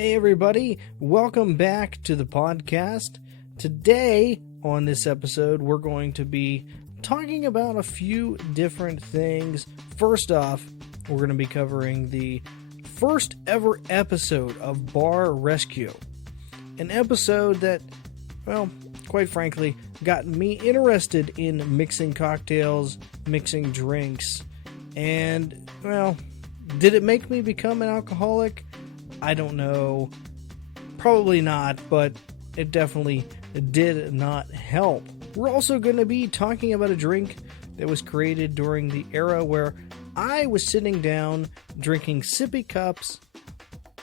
Hey everybody, welcome back to the podcast. Today on this episode we're going to be talking about a few different things. First off, we're going to be covering the first ever episode of Bar Rescue. An episode that, well, quite frankly, got me interested in mixing cocktails, mixing drinks, and, well, did it make me become an alcoholic? I don't know. Probably not, but it definitely did not help. We're also going to be talking about a drink that was created during the era where I was sitting down drinking sippy cups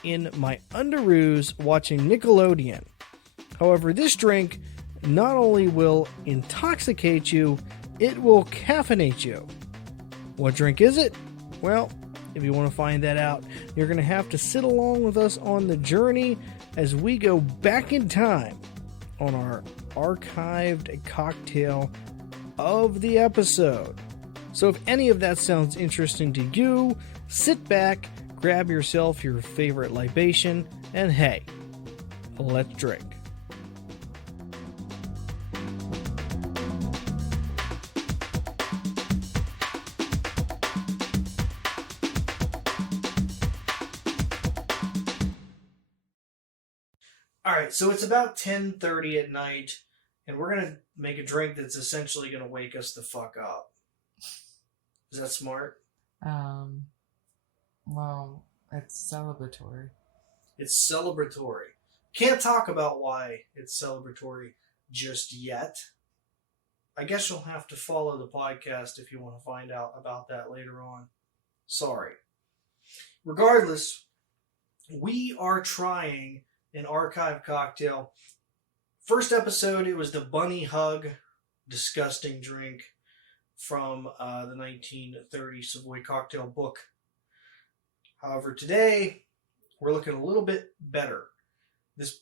in my underoos watching Nickelodeon. However, this drink not only will intoxicate you, it will caffeinate you. What drink is it? Well, if you want to find that out, you're going to have to sit along with us on the journey as we go back in time on our archived cocktail of the episode. So if any of that sounds interesting to you, sit back, grab yourself your favorite libation, and hey, let's drink. Alright, so it's about 10:30 at night, and we're going to make a drink that's essentially going to wake us the fuck up. Is that smart? Well, it's celebratory. It's celebratory. Can't talk about why it's celebratory just yet. I guess you'll have to follow the podcast if you want to find out about that later on. Sorry. Regardless, we are trying an archive cocktail. First episode, it was the Bunny Hug, disgusting drink from the 1930 Savoy cocktail book. However, today we're looking a little bit better. This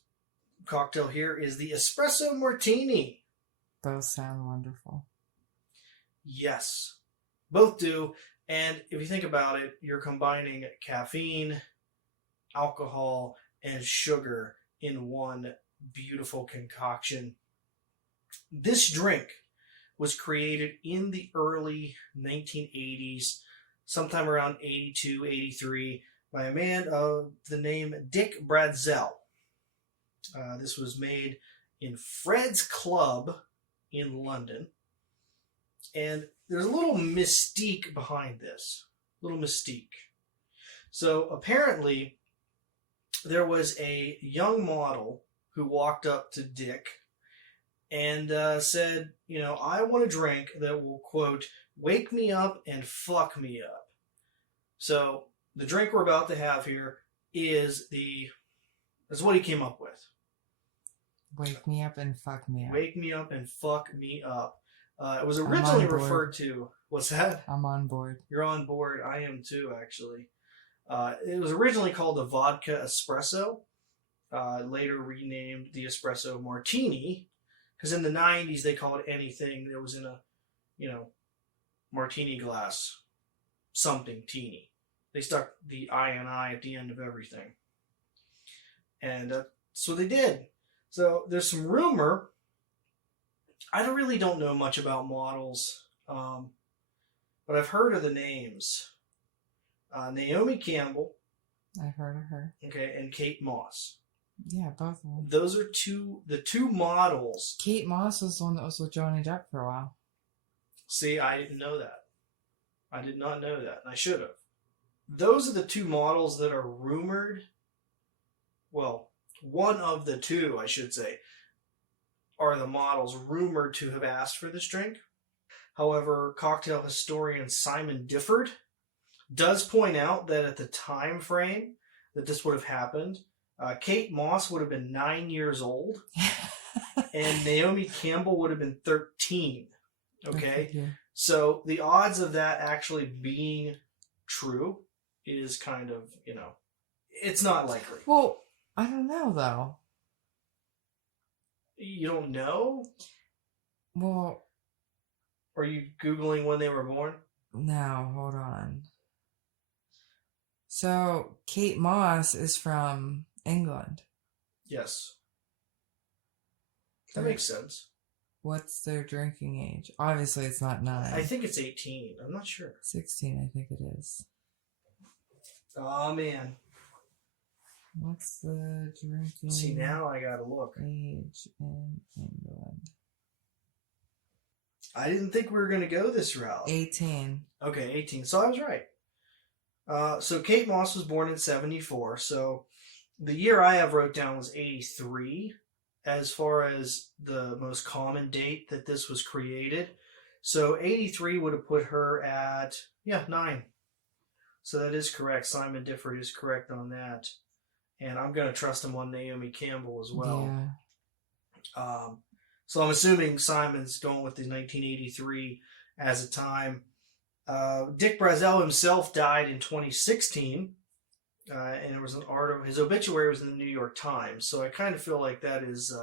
cocktail here is the Espresso Martini. Those sound wonderful. Yes, both do. And if you think about it, you're combining caffeine, alcohol, and sugar in one beautiful concoction. This drink was created in the early 1980s, sometime around 82, 83, by a man of the name Dick Bradsell. This was made in Fred's Club in London. And there's a little mystique behind this. Little mystique. So apparently, there was a young model who walked up to Dick and said, you know, I want a drink that will, quote, wake me up and fuck me up. So the drink we're about to have here is that's what he came up with. Wake me up and fuck me up. Wake me up and fuck me up. It was originally referred to, what's that? I'm on board. You're on board. I am too, actually. It was originally called the Vodka Espresso, later renamed the Espresso Martini, because in the 90s they called anything that was in a, martini glass something teeny. They stuck the I at the end of everything. And that's what they did. So there's some rumor. I really don't know much about models, but I've heard of the names. Naomi Campbell. I've heard of her. Okay, and Kate Moss. Yeah, both of them. Those are the two models. Kate Moss was the one that was with Johnny Depp for a while. See, I didn't know that. I did not know that, and I should have. Those are the two models that are rumored. Well, one of the two, I should say, are the models rumored to have asked for this drink. However, cocktail historian Simon Difford does point out that at the time frame that this would have happened, Kate Moss would have been 9 years old, and Naomi Campbell would have been 13. Okay? Yeah. So the odds of that actually being true is kind of, it's not likely. Well, I don't know, though. You don't know? Well... Are you Googling when they were born? No, hold on. So, Kate Moss is from England. Yes. That makes sense. What's their drinking age? Obviously, it's not 9. I think it's 18. I'm not sure. 16, I think it is. Oh, man. What's the drinking See, now I gotta look. age in England? I didn't think we were gonna go this route. 18. Okay, 18. So I was right. So Kate Moss was born in 74. So the year I have wrote down was 83 as far as the most common date that this was created. So 83 would have put her at, 9. So that is correct. Simon Difford is correct on that. And I'm going to trust him on Naomi Campbell as well. Yeah. So I'm assuming Simon's going with the 1983 as a time. Dick Brazel himself died in 2016. And it was an article. His obituary was in the New York Times. So I kind of feel like that is,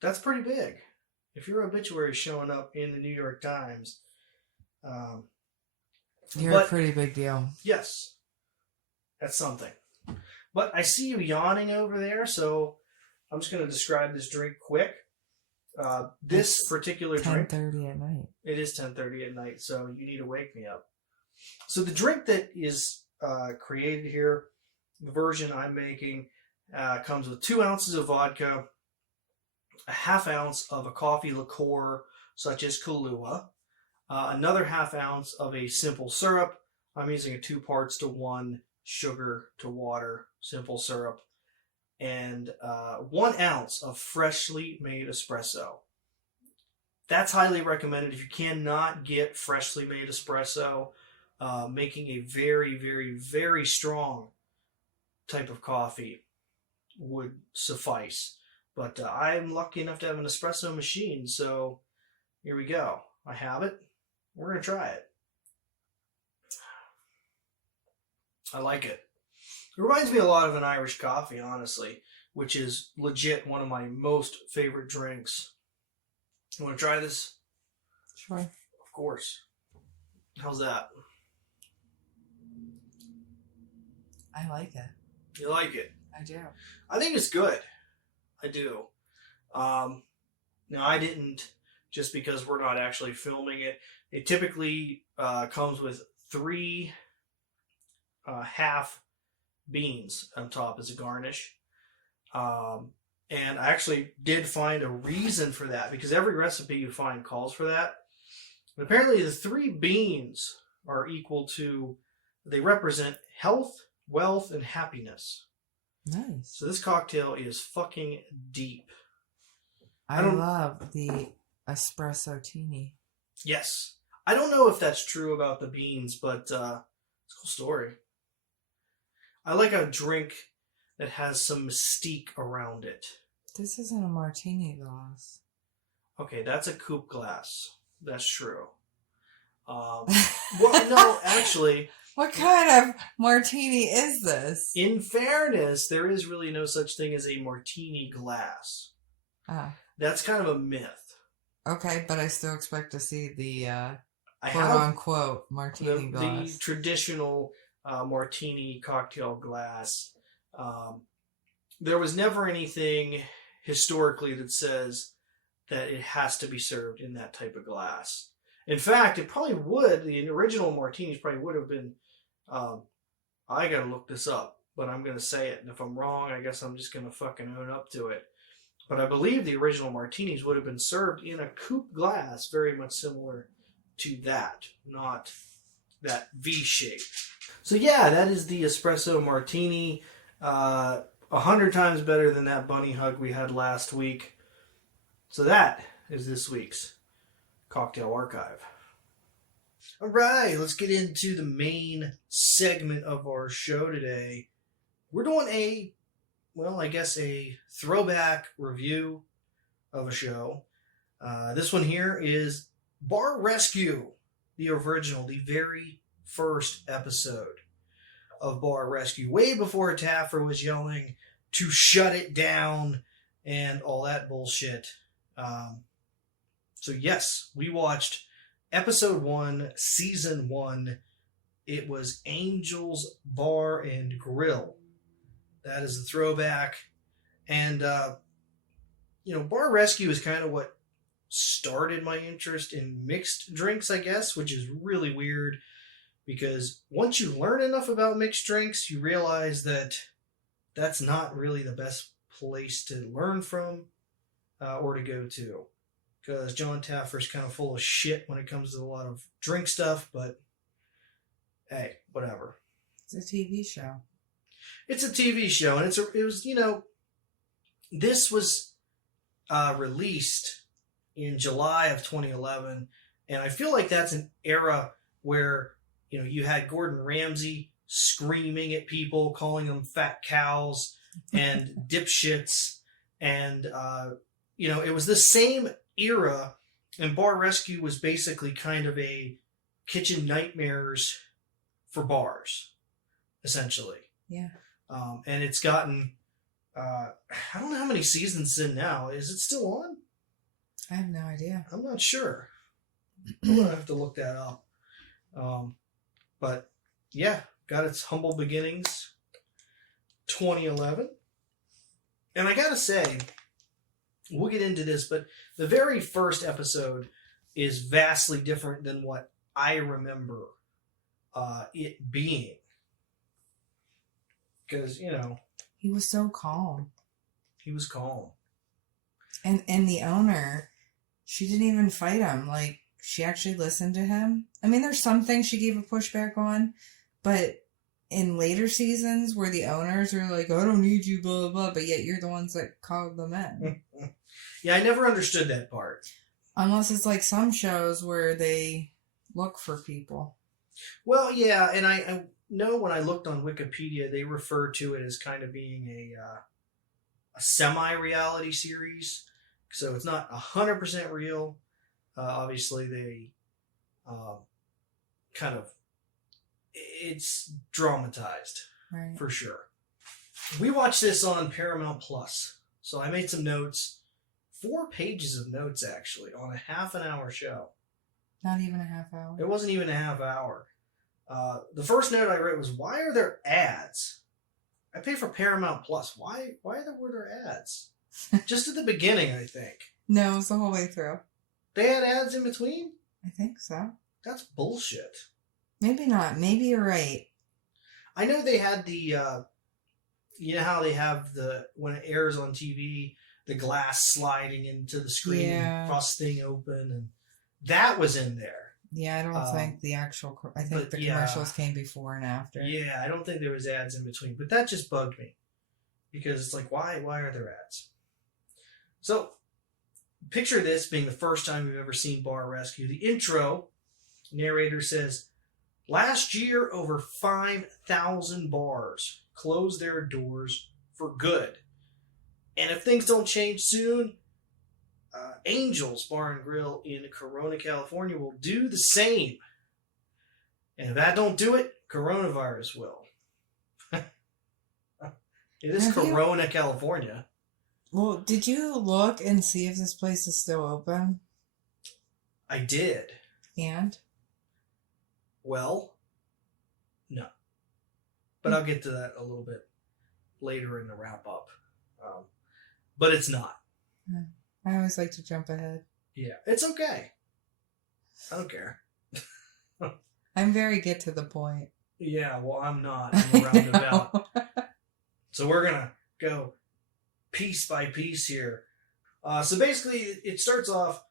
that's pretty big. If your obituary is showing up in the New York Times, You're a pretty big deal. Yes. That's something. But I see you yawning over there, so I'm just going to describe this drink quick. This It's particular drink... 10:30 at night. It is 10:30 at night, so you need to wake me up. So the drink that is created here, the version I'm making, comes with 2 ounces of vodka, a half ounce of a coffee liqueur, such as Kahlua, another half ounce of a simple syrup. I'm using a 2 parts to 1 sugar to water simple syrup, and 1 ounce of freshly made espresso. That's highly recommended if you cannot get freshly made espresso. Making a very, very, very strong type of coffee would suffice. But I'm lucky enough to have an espresso machine, so here we go. I have it. We're going to try it. I like it. It reminds me a lot of an Irish coffee, honestly, which is legit one of my most favorite drinks. You want to try this? Sure. Of course. How's that? I like it. You like it? I do. I think it's good. I do. Now, I didn't, just because we're not actually filming it. It typically comes with 3 half beans on top as a garnish. And I actually did find a reason for that, because every recipe you find calls for that. And apparently the 3 beans are equal to, they represent health, wealth, and happiness. Nice. So this cocktail is fucking deep. I love the espresso teeny. Yes. I don't know if that's true about the beans, but it's a cool story. I like a drink that has some mystique around it. This isn't a martini glass. Okay, that's a coupe glass. That's true. Well, no, actually... What kind of martini is this? In fairness, there is really no such thing as a martini glass. Ah. That's kind of a myth. Okay, but I still expect to see the I quote-unquote martini the glass. The traditional martini cocktail glass. There was never anything historically that says that it has to be served in that type of glass. In fact, it probably would. The original martinis probably would have been. I gotta look this up, but I'm gonna say it. And if I'm wrong, I guess I'm just gonna fucking own up to it. But I believe the original martinis would have been served in a coupe glass, very much similar to that, not that V shape. So yeah, that is the espresso martini. 100 times better than that bunny hug we had last week. So that is this week's Cocktail Archive. All right, let's get into the main segment of our show today. We're doing a throwback review of a show. This one here is Bar Rescue, the original, the very first episode of Bar Rescue, way before Taffer was yelling to shut it down and all that bullshit. So yes, we watched episode 1, season 1. It was Angel's Bar and Grill. That is the throwback. And, Bar Rescue is kind of what started my interest in mixed drinks, I guess, which is really weird because once you learn enough about mixed drinks, you realize that that's not really the best place to learn from or to go to. Because John Taffer's kind of full of shit when it comes to a lot of drink stuff, but hey, whatever. It's a TV show. It's a TV show, and this was released in July of 2011, and I feel like that's an era where, you had Gordon Ramsay screaming at people, calling them fat cows and dipshits, and, it was the same era, and Bar Rescue was basically kind of a kitchen nightmares for bars, essentially. Yeah. And it's gotten, I don't know how many seasons it's in now. Is it still on? I have no idea. I'm not sure. I'm going to have to look that up. But yeah, got its humble beginnings, 2011. And I got to say, we'll get into this, but the very first episode is vastly different than what I remember it being. Because, he was so calm. He was calm. And the owner, she didn't even fight him. Like, she actually listened to him. I mean, there's some things she gave a pushback on, but in later seasons where the owners are like, I don't need you, blah, blah, blah, but yet you're the ones that called them in. Yeah, I never understood that part. Unless it's like some shows where they look for people. Well, yeah, and I know when I looked on Wikipedia, they refer to it as kind of being a semi-reality series. So it's not 100% real. Obviously, they it's dramatized, right, for sure. We watched this on Paramount Plus. So I made some notes. 4 pages of notes, actually, on a half an hour show. Not even a half hour. It wasn't even a half hour. The first note I wrote was, why are there ads? I pay for Paramount Plus. Why were there ads? Just at the beginning, I think. No, it's the whole way through. They had ads in between? I think so. That's bullshit. Maybe not. Maybe you're right. I know they had the, you know how they have when it airs on TV, the glass sliding into the screen, Yeah. frosting open, and that was in there. Yeah, I don't think the actual... I think the commercials came before and after. Yeah, I don't think there was ads in between, but that just bugged me. Because it's like, why are there ads? So, picture this being the first time you've ever seen Bar Rescue. The intro, narrator says, last year over 5,000 bars closed their doors for good. And if things don't change soon, Angels Bar and Grill in Corona, California will do the same. And if that don't do it, coronavirus will. It is Corona, California. Well, did you look and see if this place is still open? I did. And? Well, no. But I'll get to that a little bit later in the wrap up. But it's not. I always like to jump ahead. Yeah, it's okay. I don't care. I'm very get to the point. Yeah, well, I'm not. I'm a roundabout. So we're going to go piece by piece here. So basically, it starts off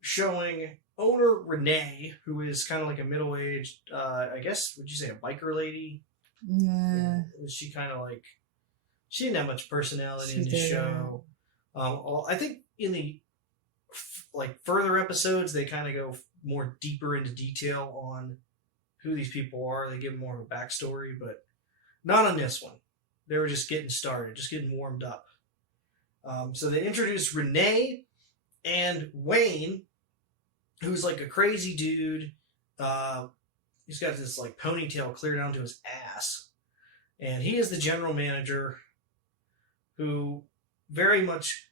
showing owner Renee, who is kind of like a middle-aged, I guess, would you say a biker lady? Yeah. She kind of like, she didn't have much personality in the didn't. show. I think in the further episodes, they kind of go more deeper into detail on who these people are. They give more of a backstory, but not on this one. They were just getting started, just getting warmed up. So they introduced Renee and Wayne, who's like a crazy dude. He's got this like ponytail clear down to his ass. And he is the general manager who very much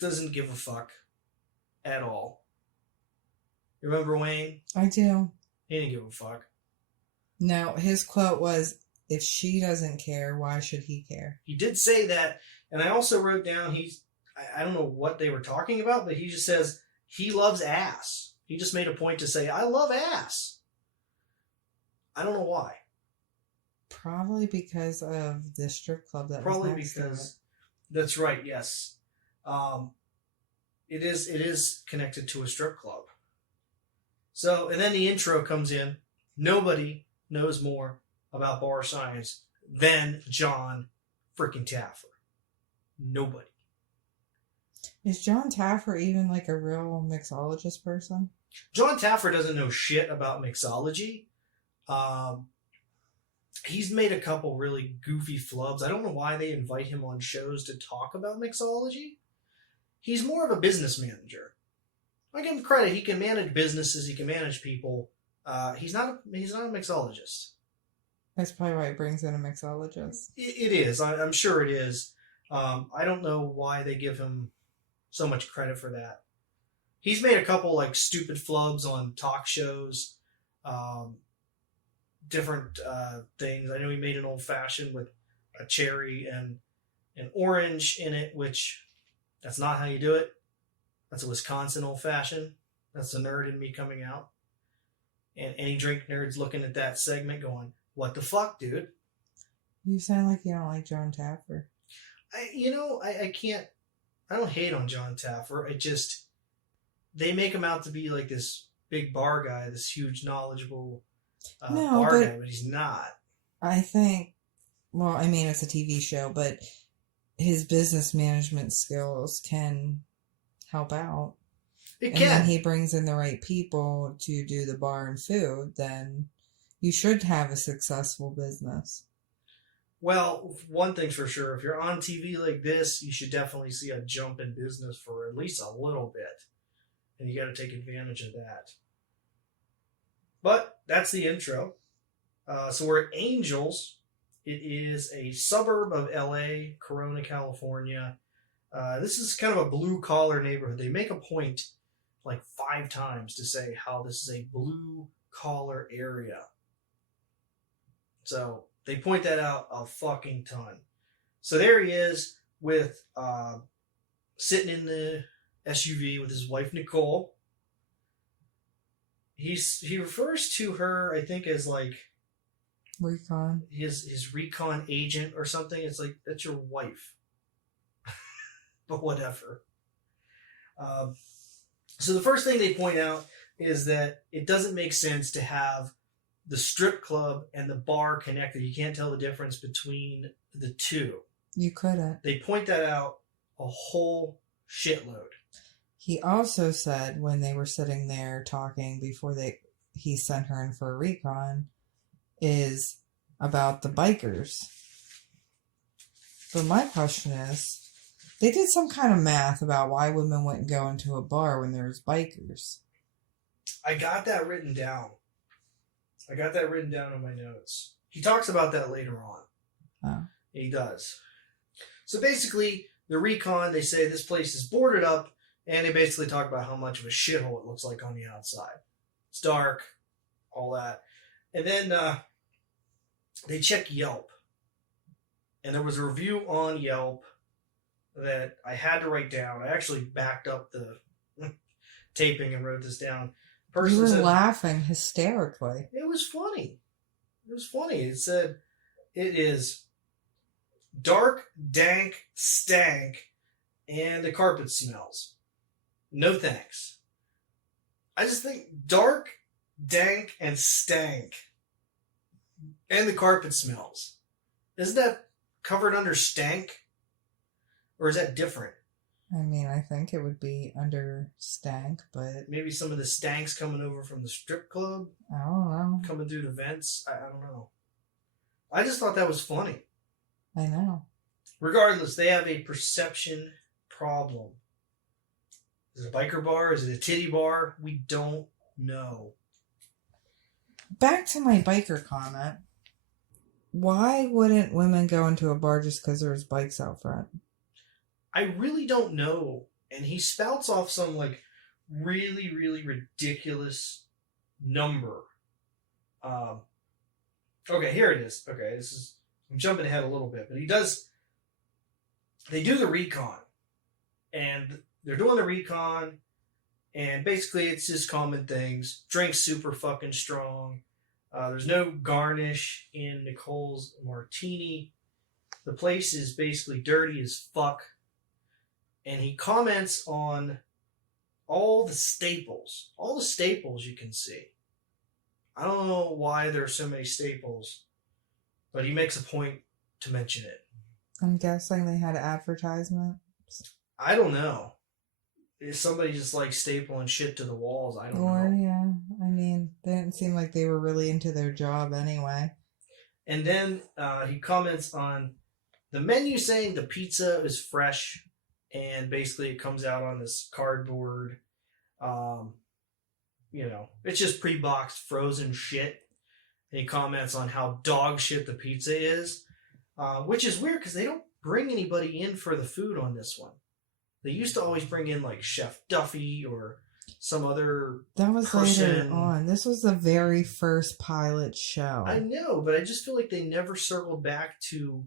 doesn't give a fuck at all. You remember Wayne? I do. He didn't give a fuck. No, his quote was, if she doesn't care, why should he care? He did say that, and I also wrote down I don't know what they were talking about, but he just says he loves ass. He just made a point to say, I love ass. I don't know why. Probably because of the strip club that Probably was next to because that's right, yes. It is connected to a strip club. So, and then the intro comes in. Nobody knows more about bar science than John freaking Taffer. Nobody. Is John Taffer even like a real mixologist person? John Taffer doesn't know shit about mixology. He's made a couple really goofy flubs. I don't know why they invite him on shows to talk about mixology. He's more of a business manager. I give him credit. He can manage businesses. He can manage people. He's not a mixologist. That's probably why it brings in a mixologist. It is. I'm sure it is. I don't know why they give him so much credit for that. He's made a couple like stupid flubs on talk shows, different things. I know he made an old fashioned with a cherry and an orange in it, which that's not how you do it. That's a Wisconsin old fashioned. That's the nerd in me coming out. And any drink nerds looking at that segment going, what the fuck, dude? You sound like you don't like John Taffer. I can't, I don't hate on John Taffer. They make him out to be like this big bar guy, this huge knowledgeable bar guy, but he's not. I think, well, I mean, it's a TV show, but his business management skills can help out. And then he brings in the right people to do the bar and food, then you should have a successful business. Well, one thing's for sure. If you're on TV like this, you should definitely see a jump in business for at least a little bit. And you got to take advantage of that. But that's the intro. So we're at Angels. It is a suburb of LA, Corona, California. This is kind of a blue-collar neighborhood. They make a point like 5 times to say how this is a blue-collar area. So they point that out a fucking ton. So there he is with sitting in the SUV with his wife Nicole. He refers to her, I think, as like recon. His recon agent or something. It's like, that's your wife. But whatever. So the first thing they point out is that it doesn't make sense to have the strip club and the bar connected. You can't tell the difference between the two. You couldn't. They point that out a whole shitload. He also said when they were sitting there talking before he sent her in for a recon is about the bikers. But my question is, they did some kind of math about why women wouldn't go into a bar when there's bikers. I got that written down. In my notes. He talks about that later on. Oh. He does. So basically, the recon, they say this place is boarded up, and they basically talk about how much of a shithole it looks like on the outside. It's dark, all that. And then they check Yelp. And there was a review on Yelp that I had to write down. I actually backed up the taping and wrote this down. You were laughing hysterically. It was funny. It said, it is dark, dank, stank, and the carpet smells. No thanks. I just think dark, dank, and stank, and the carpet smells. Isn't that covered under stank? Or is that different? I mean, I think it would be under stank, but... Maybe some of the stanks coming over from the strip club? I don't know. Coming through the vents? I don't know. I just thought that was funny. I know. Regardless, they have a perception problem. Is it a biker bar? Is it a titty bar? We don't know. Back to my biker comment. Why wouldn't women go into a bar just because there's bikes out front? I really don't know. And he spouts off some like really, really ridiculous number. I Okay, here it is. Okay, I'm jumping ahead a little bit, but they do the recon, and they're doing the recon, and basically it's just common things. Drink super fucking strong. There's no garnish in Nicole's martini. The place is basically dirty as fuck. And he comments on all the staples. All the staples you can see. I don't know why there are so many staples, but he makes a point to mention it. I'm guessing they had advertisements. I don't know. Is somebody just like stapling shit to the walls? I don't know. Yeah. I mean, they didn't seem like they were really into their job anyway. And then he comments on the menu saying the pizza is fresh, and basically it comes out on this cardboard. It's just pre-boxed frozen shit. And he comments on how dog shit the pizza is, which is weird because they don't bring anybody in for the food on this one. They used to always bring in like Chef Duffy or some other That was person. later on. This was the very first pilot show. I know, but I just feel like they never circled back to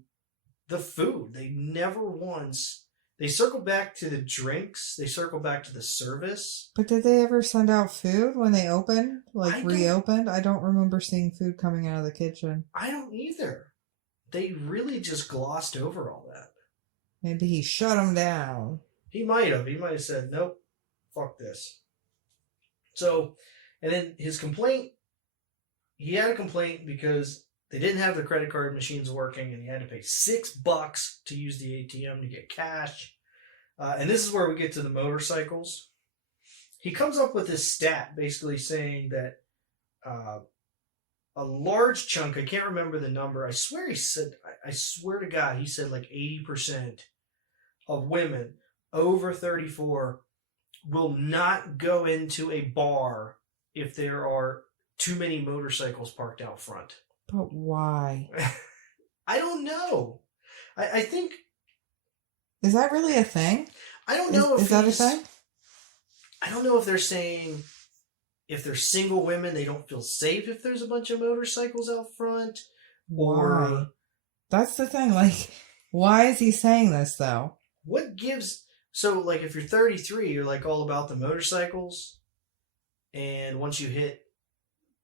the food. They never once. They circled back to the drinks. They circled back to the service. But did they ever send out food when they opened? Reopened? I don't remember seeing food coming out of the kitchen. I don't either. They really just glossed over all that. Maybe he shut them down. He might have. He might have said, nope, fuck this. So, and then his complaint, he had a complaint because they didn't have the credit card machines working and he had to pay $6 to use the ATM to get cash. And this is where we get to the motorcycles. He comes up with this stat basically saying that a large chunk, I can't remember the number, I swear to God, he said like 80% of women over 34 will not go into a bar if there are too many motorcycles parked out front. But why? I don't know. I think... Is that really a thing? I don't know if Is that a thing? I don't know if they're saying if they're single women, they don't feel safe if there's a bunch of motorcycles out front. Or... Why? That's the thing. Like, why is he saying this, though? What gives... So, like, if you're 33, you're, like, all about the motorcycles. And once you hit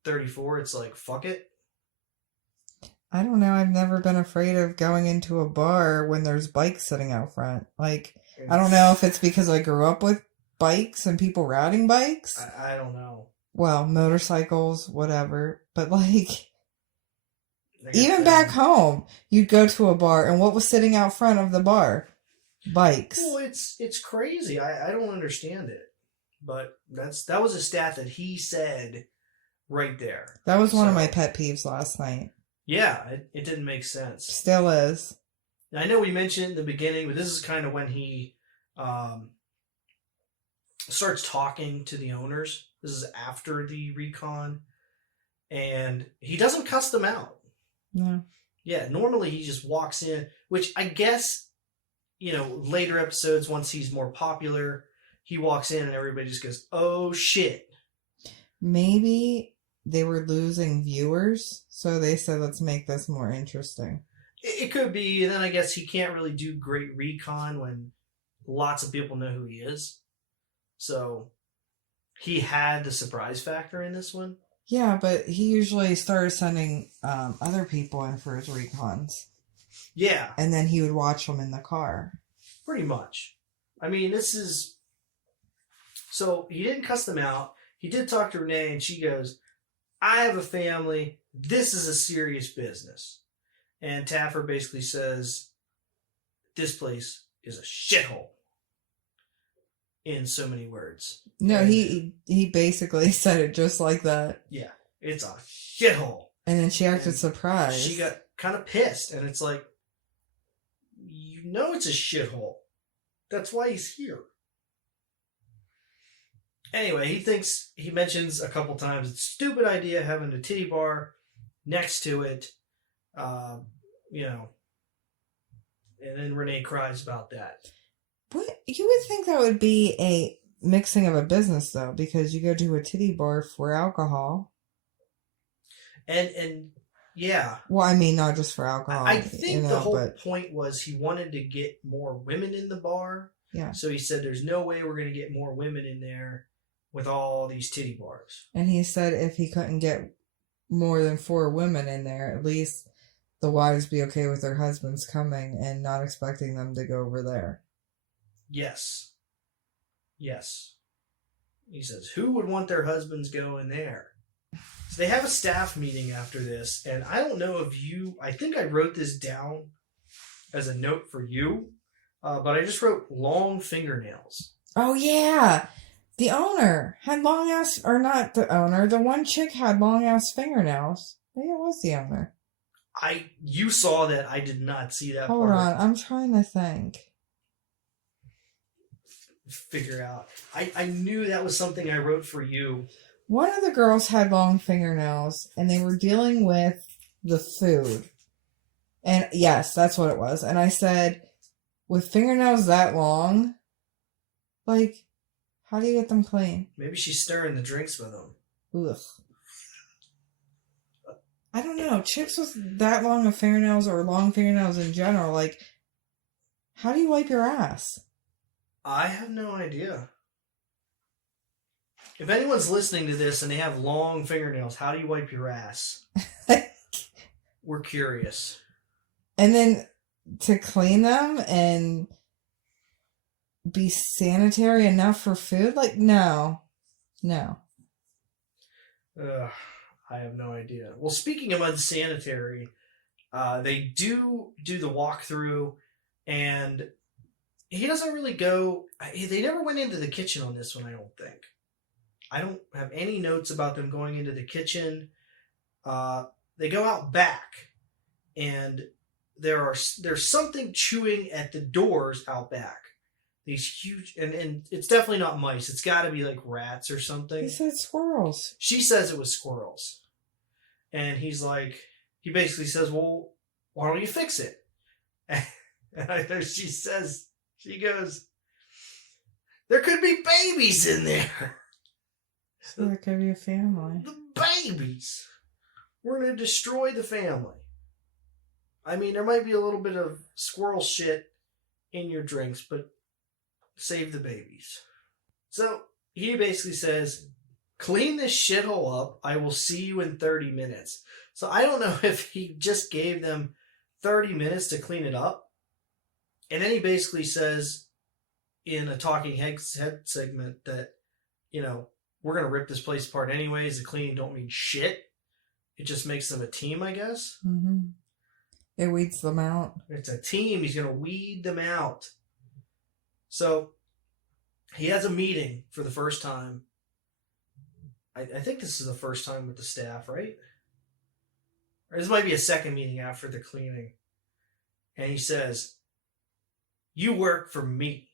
34, it's like, fuck it. I don't know. I've never been afraid of going into a bar when there's bikes sitting out front. Like, I don't know if it's because I grew up with bikes and people riding bikes. I don't know. Well, motorcycles, whatever. But, like, even back home, you'd go to a bar, and what was sitting out front of the bar? Bikes. Well, it's crazy. I don't understand it. But that was a stat that he said right there. That was one of my pet peeves last night. Yeah, it didn't make sense. Still is. Now, I know we mentioned in the beginning, but this is kind of when he starts talking to the owners. This is after the recon. And he doesn't cuss them out. No. Yeah, normally he just walks in, which I guess, later episodes, once he's more popular, he walks in and everybody just goes, oh shit. Maybe they were losing viewers, so they said, let's make this more interesting. It could be, and then I guess he can't really do great recon when lots of people know who he is. So he had the surprise factor in this one. Yeah, but he usually started sending other people in for his recons. Yeah. And then he would watch them in the car. Pretty much. I mean, this is... So he didn't cuss them out. He did talk to Renee, and she goes, I have a family. This is a serious business. And Taffer basically says, this place is a shithole. In so many words. No, and he basically said it just like that. Yeah, it's a shithole. And then she acted surprised. She got kind of pissed, and it's like, it's a shithole. That's why he's here. Anyway, he mentions a couple times, it's a stupid idea having a titty bar next to it, and then Renee cries about that. What? You would think that would be a mixing of a business, though, because you go to a titty bar for alcohol. And Yeah. Well, I mean, not just for alcohol. I think the whole but point was he wanted to get more women in the bar. yeah. So he said, there's no way we're going to get more women in there with all these titty bars. And he said if he couldn't get more than 4 women in there, at least the wives be okay with their husbands coming and not expecting them to go over there. Yes. Yes. He says, who would want their husbands going there? So they have a staff meeting after this, and I don't know if I think I wrote this down as a note for you, but I just wrote long fingernails. Oh, yeah. The owner had long ass, or not the owner, the one chick had long ass fingernails. Maybe it was the owner. You saw that. I did not see that Hold part. on, I'm trying to think. Figure out. I knew that was something I wrote for you. One of the girls had long fingernails, and they were dealing with the food. And yes, that's what it was. And I said, with fingernails that long, like, how do you get them clean? Maybe she's stirring the drinks with them. Ugh. I don't know. Chicks with that long of fingernails or long fingernails in general, like, how do you wipe your ass? I have no idea. If anyone's listening to this and they have long fingernails, how do you wipe your ass? We're curious. And then to clean them and be sanitary enough for food? Like, no. No. I have no idea. Well, speaking of unsanitary, they do the walkthrough, and he doesn't really go... They never went into the kitchen on this one, I don't think. I don't have any notes about them going into the kitchen. They go out back, and there's something chewing at the doors out back. These huge, and it's definitely not mice. It's got to be like rats or something. He said squirrels. She says it was squirrels. And he's like, he basically says, well, why don't you fix it? And she goes, there could be babies in there. So there could be a family. The babies. We're going to destroy the family. I mean, there might be a little bit of squirrel shit in your drinks, but save the babies. So he basically says, clean this shithole up. I will see you in 30 minutes. So I don't know if he just gave them 30 minutes to clean it up. And then he basically says in a talking head segment that, we're going to rip this place apart anyways. The cleaning don't mean shit. It just makes them a team, I guess. Mm-hmm. It weeds them out. It's a team. He's going to weed them out. So he has a meeting for the first time. I think this is the first time with the staff, right? Or this might be a second meeting after the cleaning. And he says, you work for me.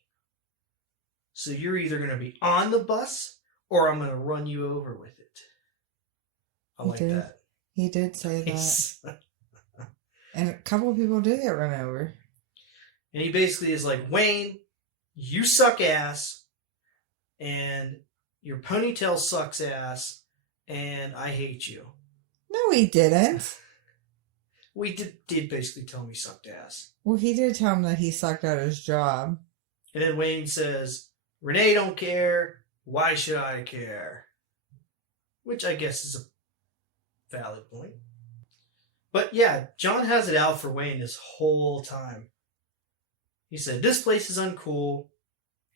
So you're either going to be on the bus or I'm going to run you over with it. I like that. He did say that. And a couple of people did get run over. And he basically is like, Wayne, you suck ass, and your ponytail sucks ass, and I hate you. No, he didn't. We did basically tell him he sucked ass. Well, he did tell him that he sucked at his job. And then Wayne says, Renee don't care. Why should I care? Which I guess is a valid point. But yeah, John has it out for Wayne this whole time. He said, this place is uncool.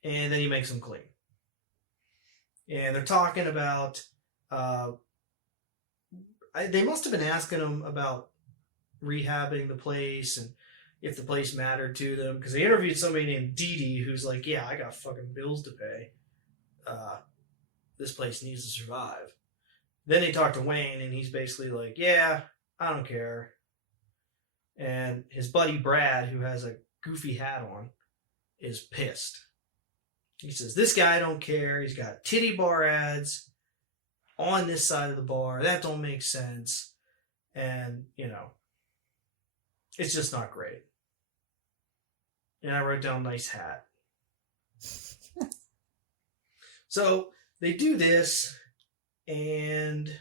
And then he makes them clean. And they're talking about... they must have been asking him about rehabbing the place and if the place mattered to them. Because they interviewed somebody named Dee Dee who's like, yeah, I got fucking bills to pay. This place needs to survive. Then they talk to Wayne, and he's basically like, yeah, I don't care. And his buddy Brad, who has a goofy hat on, is pissed. He says, this guy don't care. He's got titty bar ads on this side of the bar. That don't make sense. And, it's just not great. And I wrote down nice hat. So they do this, and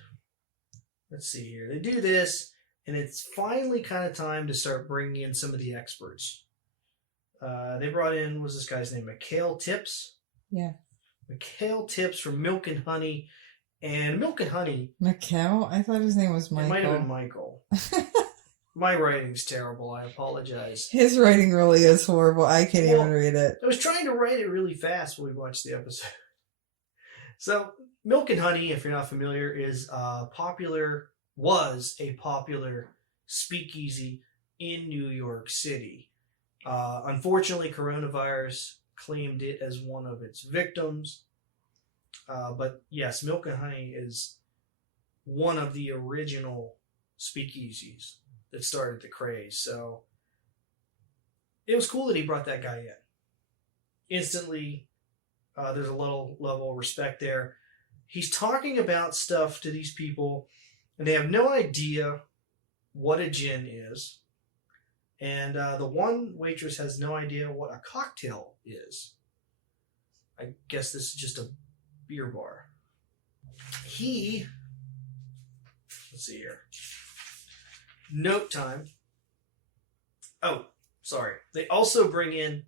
let's see here. They do this, and it's finally kind of time to start bringing in some of the experts. They brought in, was this guy's name? Mikhail Tips? Yeah. Mikhail Tips from Milk and Honey. And Milk and Honey... Mikhail? I thought his name was Michael. It might have been Michael. My writing's terrible. I apologize. His writing really is horrible. I can't even read it. I was trying to write it really fast when we watched the episode. So, Milk and Honey, if you're not familiar, was a popular speakeasy in New York City. Unfortunately, coronavirus claimed it as one of its victims. But yes, Milk and Honey is one of the original speakeasies that started the craze. So it was cool that he brought that guy in. Instantly, there's a little level of respect there. He's talking about stuff to these people, and they have no idea what a gin is. And the one waitress has no idea what a cocktail is. I guess this is just a beer bar. Let's see here. Note time. Oh, sorry. They also bring in,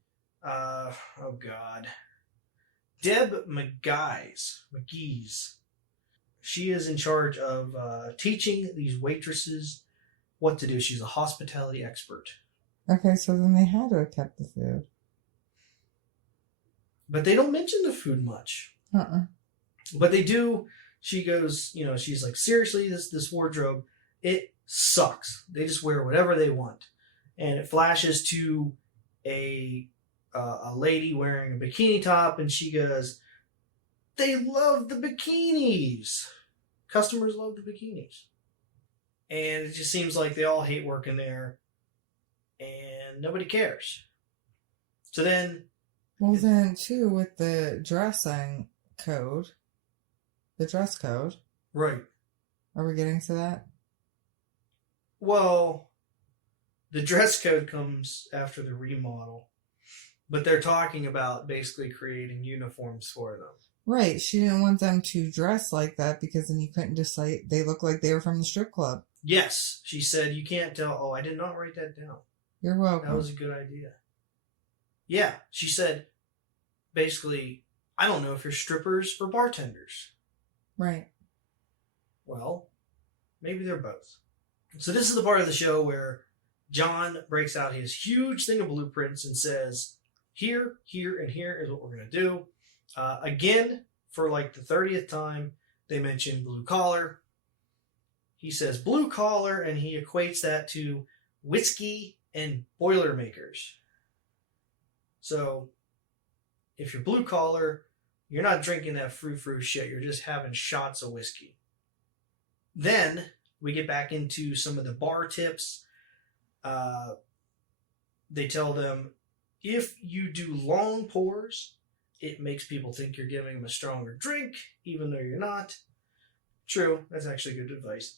Deb McGee's. She is in charge of teaching these waitresses what to do. She's a hospitality expert. Okay, so then they had to have kept the food. But they don't mention the food much. But they do. She goes, she's like, seriously, this wardrobe, it sucks. They just wear whatever they want. And it flashes to a lady wearing a bikini top, and she goes, they love the bikinis. Customers love the bikinis. And it just seems like they all hate working there, and nobody cares. So then... Well, then, too, with the dressing code, the dress code. Right. Are we getting to that? Well, the dress code comes after the remodel, but they're talking about basically creating uniforms for them. Right. She didn't want them to dress like that because then you couldn't decide they look like they were from the strip club. Yes. She said, you can't tell. Oh, I did not write that down. You're welcome. That was a good idea. Yeah. She said, basically, I don't know if you're strippers or bartenders. Right. Well, maybe they're both. So this is the part of the show where John breaks out his huge thing of blueprints and says, here, and here is what we're going to do. Again, for like the 30th time, they mention blue collar. He says blue collar, and he equates that to whiskey and Boilermakers. So, if you're blue collar, you're not drinking that frou-frou shit. You're just having shots of whiskey. Then we get back into some of the bar tips. They tell them, if you do long pours, it makes people think you're giving them a stronger drink, even though you're not. True, that's actually good advice.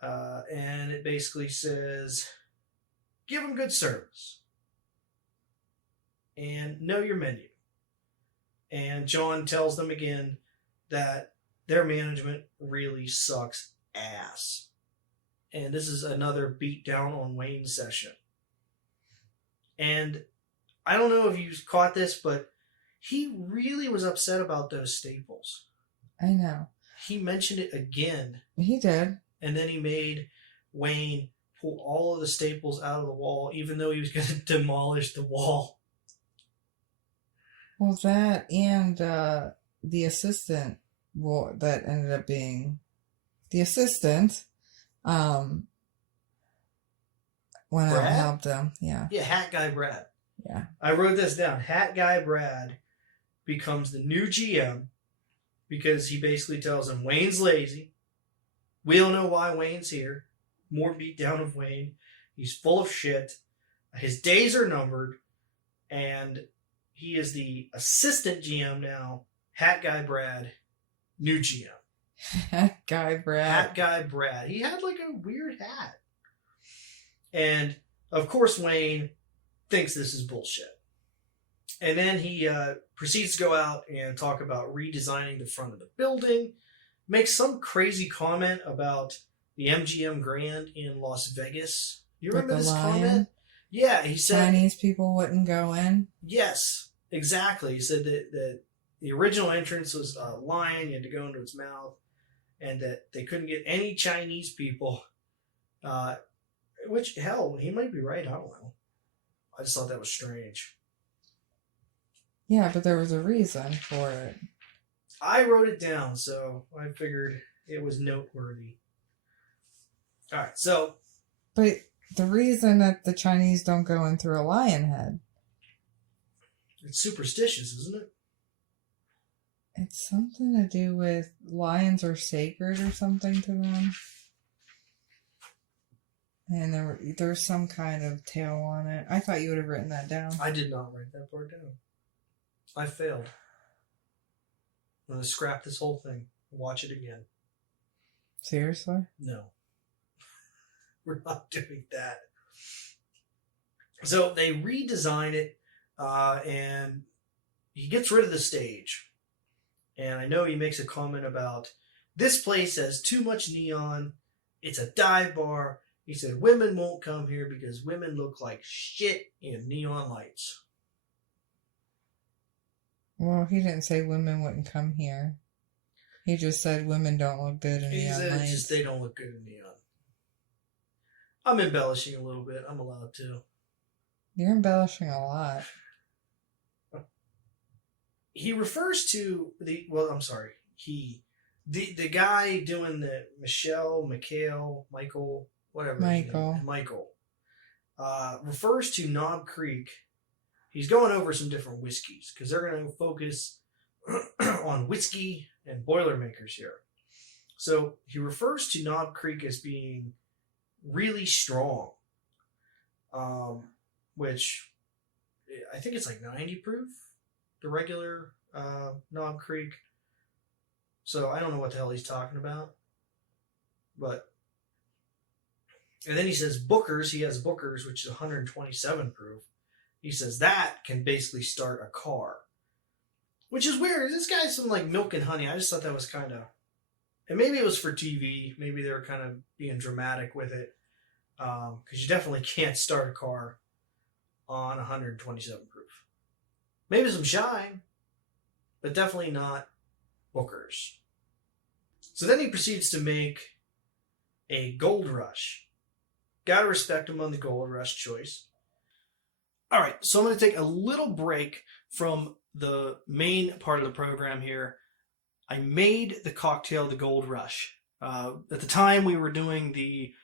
And it basically says, give them good service. And know your menu. And John tells them again that their management really sucks ass. And this is another beat down on Wayne's session. And I don't know if you caught this, but he really was upset about those staples. I know. He mentioned it again. He did. And then he made Wayne pull all of the staples out of the wall, even though he was going to demolish the wall. Well, that and the assistant, that ended up being the assistant, went out and helped him. Yeah. Yeah, Hat Guy Brad. Yeah. I wrote this down. Hat Guy Brad becomes the new GM because he basically tells him Wayne's lazy. We don't know why Wayne's here. More beat down of Wayne. He's full of shit. His days are numbered. And he is the assistant GM now. Hat Guy Brad, new GM. Hat Guy Brad. Hat Guy Brad. He had like a weird hat. And, of course, Wayne thinks this is bullshit. And then he proceeds to go out and talk about redesigning the front of the building. Makes some crazy comment about the MGM Grand in Las Vegas. You With remember the this lion? comment? Yeah, he said Chinese people wouldn't go in. yes, exactly. He said that the original entrance was a lion; you had to go into its mouth, and that they couldn't get any Chinese people. Which hell, he might be right. I don't know. I just thought that was strange. Yeah, but there was a reason for it. I wrote it down, so I figured it was noteworthy. All right, so But the reason that the Chinese don't go in through a lion head, it's superstitious, isn't it? it's something to do with lions are sacred or something to them. And there's some kind of tale on it. I thought you would have written that down. I did not write that part down. I failed. I'm going to scrap this whole thing. Watch it again. Seriously? No. We're not doing that. So they redesign it, and he gets rid of the stage. And I know he makes a comment about, this place has too much neon. It's a dive bar. He said women won't come here because women look like shit in neon lights. Well, he didn't say women wouldn't come here. He just said women don't look good in He neon said it's lights. just they don't look good in neon. I'm embellishing a little bit. I'm allowed to. You're embellishing a lot. He refers to the guy doing the Michael, whatever. Michael refers to Knob Creek. He's going over some different whiskeys because they're going to focus on whiskey and Boilermakers here. So he refers to Knob Creek as being really strong, which I think it's like 90 proof, the regular Knob Creek. So I don't know what the hell he's talking about. And then he says Booker's, he has Booker's, which is 127 proof. He says that can basically start a car. Which is weird. This guy's some like milk and honey. I just thought that was kind of... And maybe it was for TV. Maybe they were kind of being dramatic with it. Because you definitely can't start a car on 127 proof. Maybe some shine, but definitely not Booker's. So then he proceeds to make a Gold Rush. Gotta respect him on the Gold Rush choice. All right, so I'm going to take a little break from the main part of the program here. I made the cocktail the Gold Rush. At the time we were doing the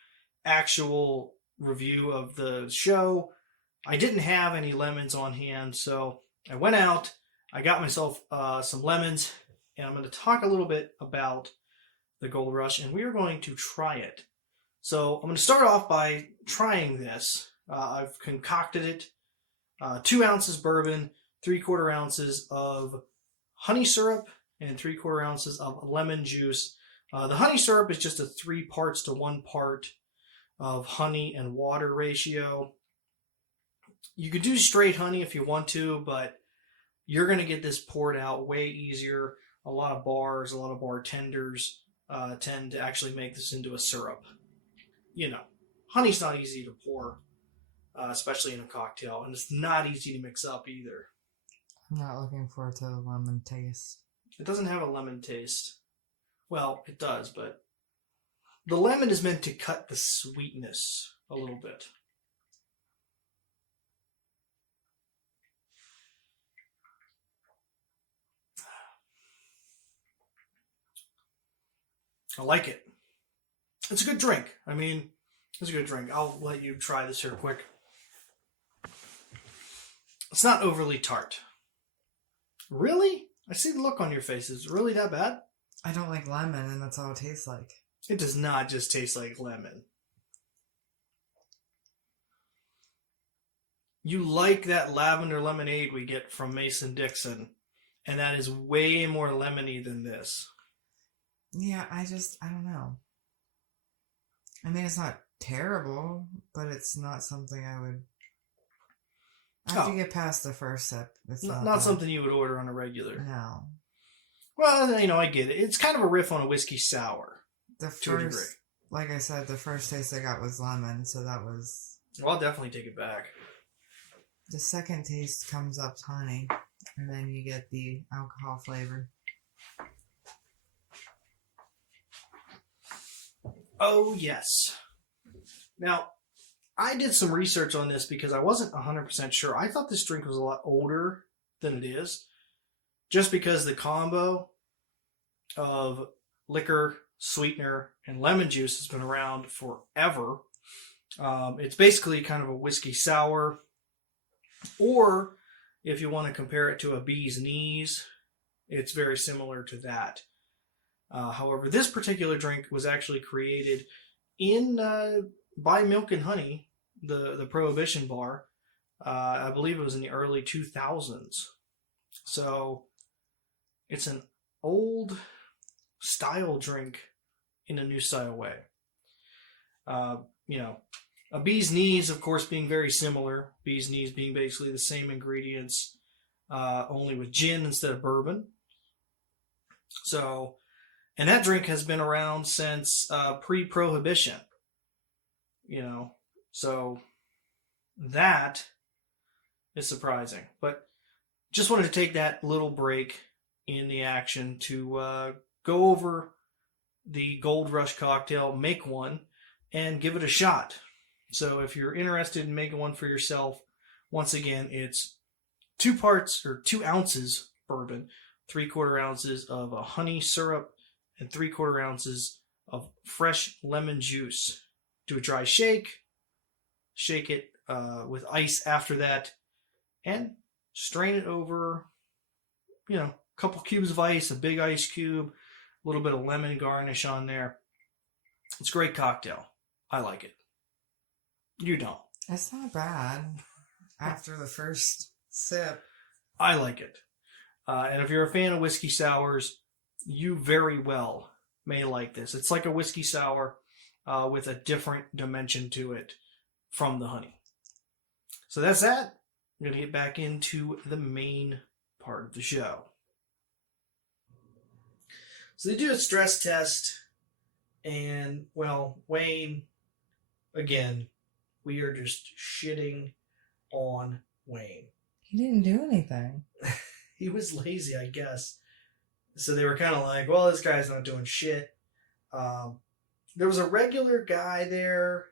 actual review of the show, I didn't have any lemons on hand, so I went out, I got myself some lemons, and I'm going to talk a little bit about the Gold Rush, and we are going to try it. So I'm going to start off by trying this. I've concocted it. 2 ounces bourbon, 3/4 ounces of honey syrup, and 3/4 ounces of lemon juice. The honey syrup is just a 3 parts to 1 part of honey and water ratio. You could do straight honey if you want to, but you're going to get this poured out way easier. A lot of bars, a lot of bartenders tend to actually make this into a syrup. You know, honey's not easy to pour. Especially in a cocktail, and it's not easy to mix up either. I'm not looking forward to the lemon taste. It doesn't have a lemon taste. Well, it does, but the lemon is meant to cut the sweetness a little bit. I like it. It's a good drink. I mean, it's a good drink. I'll let you try this here quick. It's not overly tart. Really? I see the look on your face. Is it really that bad? I don't like lemon, and that's all it tastes like. It does not just taste like lemon. You like that lavender lemonade we get from Mason-Dixon, and that is way more lemony than this. Yeah, I don't know. I mean, it's not terrible, but it's not something I would... After you get past the first sip, it's not something you would order on a regular. No. Well, I get it. It's kind of a riff on a whiskey sour. The like I said, the first taste I got was lemon, so that was... Well, I'll definitely take it back. The second taste comes up honey, and then you get the alcohol flavor. Oh, yes. Now, I did some research on this because I wasn't 100% sure. I thought this drink was a lot older than it is, just because the combo of liquor, sweetener, and lemon juice has been around forever. It's basically kind of a whiskey sour, or if you want to compare it to a bee's knees, it's very similar to that. However, this particular drink was actually created by Milk and Honey, the Prohibition bar. I believe it was in the early 2000s. So it's an old style drink in a new style way. A bee's knees, of course, being very similar. Bee's knees being basically the same ingredients, only with gin instead of bourbon. So, and that drink has been around since pre-Prohibition. So that is surprising. But just wanted to take that little break in the action to go over the Gold Rush cocktail, make one, and give it a shot. So if you're interested in making one for yourself, once again, it's 2 ounces bourbon, 3/4 ounces of a honey syrup, and 3/4 ounces of fresh lemon juice. Do a dry shake it with ice after that, and strain it over, a couple cubes of ice, a big ice cube, a little bit of lemon garnish on there. It's a great cocktail. I like it. You don't. It's not bad after the first sip. I like it. And if you're a fan of whiskey sours, you very well may like this. It's like a whiskey sour with a different dimension to it from the honey. So that's that. I'm going to get back into the main part of the show. So they do a stress test, and, well, Wayne, again, we are just shitting on Wayne. He didn't do anything. He was lazy, I guess. So they were kind of like, well, this guy's not doing shit. There was a regular guy there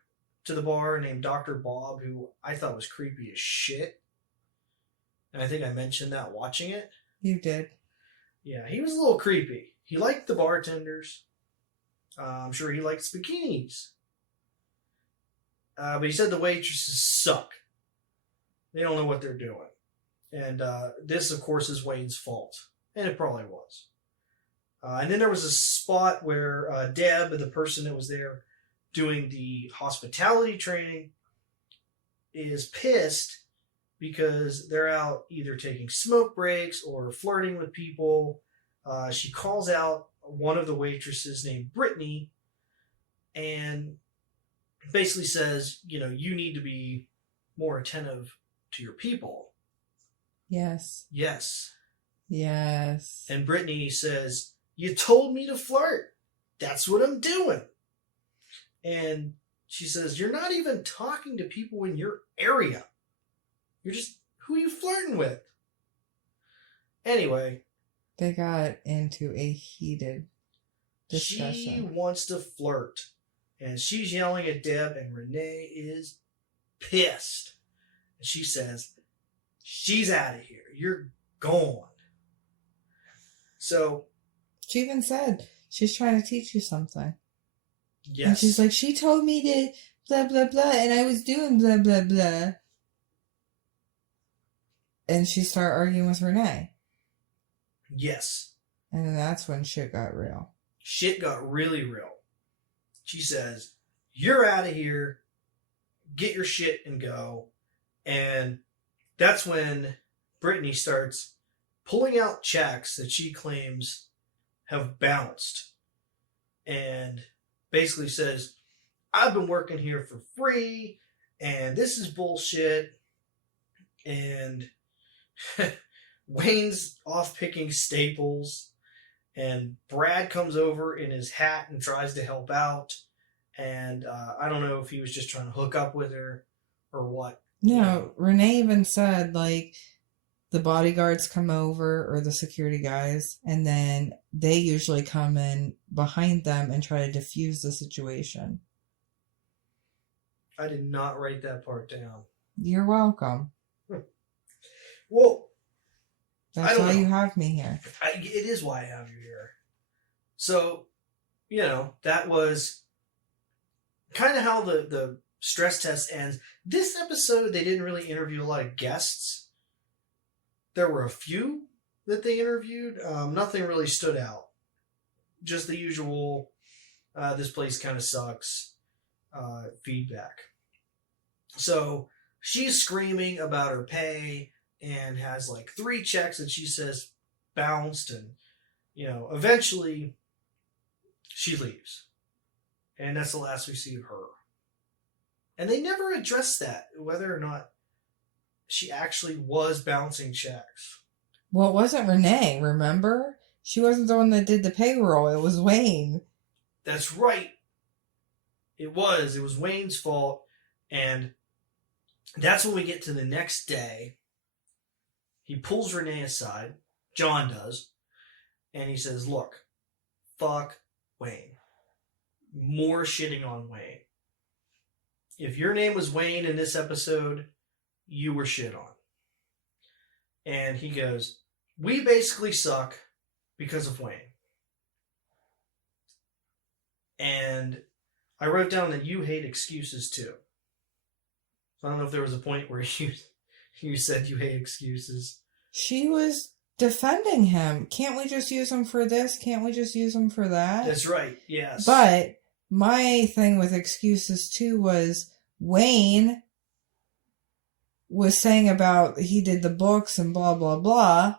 to the bar named Dr. Bob, who I thought was creepy as shit. And I think I mentioned that watching it. You did. Yeah, he was a little creepy. He liked the bartenders. I'm sure he liked bikinis. But he said the waitresses suck. They don't know what they're doing. And this, of course, is Wayne's fault. And it probably was. And then there was a spot where Deb, the person that was there doing the hospitality training, is pissed because they're out either taking smoke breaks or flirting with people. She calls out one of the waitresses named Brittany and basically says, you need to be more attentive to your people. Yes. Yes. Yes. And Brittany says, you told me to flirt. That's what I'm doing. And she says, you're not even talking to people in your area. You're just, who are you flirting with? Anyway. They got into a heated discussion. She wants to flirt. And she's yelling at Deb, and Renee is pissed. And she says, she's out of here. You're gone. So. She even said, she's trying to teach you something. Yes. And she's like, she told me to blah, blah, blah, and I was doing blah, blah, blah. And she started arguing with Renee. Yes. And then that's when shit got real. Shit got really real. She says, you're out of here. Get your shit and go. And that's when Brittany starts pulling out checks that she claims have bounced. And basically says, I've been working here for free. And this is bullshit. And Wayne's off picking staples, and Brad comes over in his hat and tries to help out, And I don't know if he was just trying to hook up with her or what. No, Renee even said, like, the bodyguards come over, or the security guys, and then they usually come in behind them and try to diffuse the situation. I did not write that part down. You're welcome. Well, that's why you have me here. It is why I have you here. So, that was kind of how the stress test ends. This episode, they didn't really interview a lot of guests. There were a few that they interviewed. Nothing really stood out. Just the usual, this place kind of sucks, feedback. So she's screaming about her pay and has like 3 checks that she says bounced, and eventually she leaves. And that's the last we see of her. And they never addressed that, whether or not she actually was bouncing checks. Well, it wasn't Renee, remember? She wasn't the one that did the payroll. It was Wayne. That's right. It was Wayne's fault. And that's when we get to the next day. He pulls Renee aside. John does. And he says, look, fuck Wayne. More shitting on Wayne. If your name was Wayne in this episode, you were shit on. And he goes, we basically suck because of Wayne. And I wrote down that you hate excuses too. So I don't know if there was a point where you said you hate excuses. She was defending him. Can't we just use him for this? Can't we just use him for that? That's right, yes. But my thing with excuses too was Wayne was saying about he did the books and blah, blah, blah.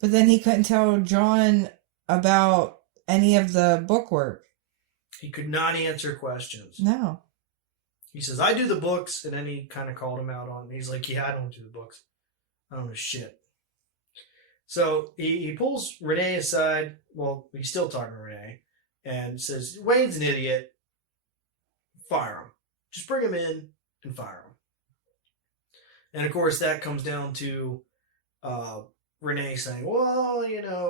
But then he couldn't tell John about any of the book work. He could not answer questions. No. He says, I do the books, and then he kind of called him out on it. He's like, yeah, I don't do the books. I don't know shit. So he pulls Renee aside. Well, he's still talking to Renee. And says, Wayne's an idiot. Fire him. Just bring him in and fire him. And of course, that comes down to Renee saying, well,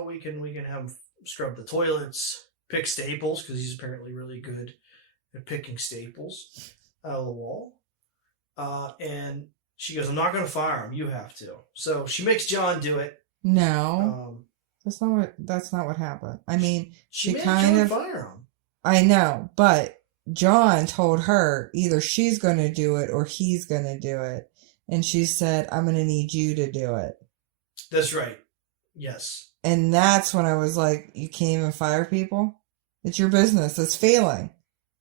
we can have him scrub the toilets, pick staples, because he's apparently really good at picking staples out of the wall. And she goes, I'm not going to fire him. You have to. So she makes John do it. No. That's not what happened. I mean, she made kind John of fire him. I know, but John told her either she's going to do it or he's going to do it. And she said, I'm going to need you to do it. That's right. Yes. And that's when I was like, you can't even fire people? It's your business. It's failing.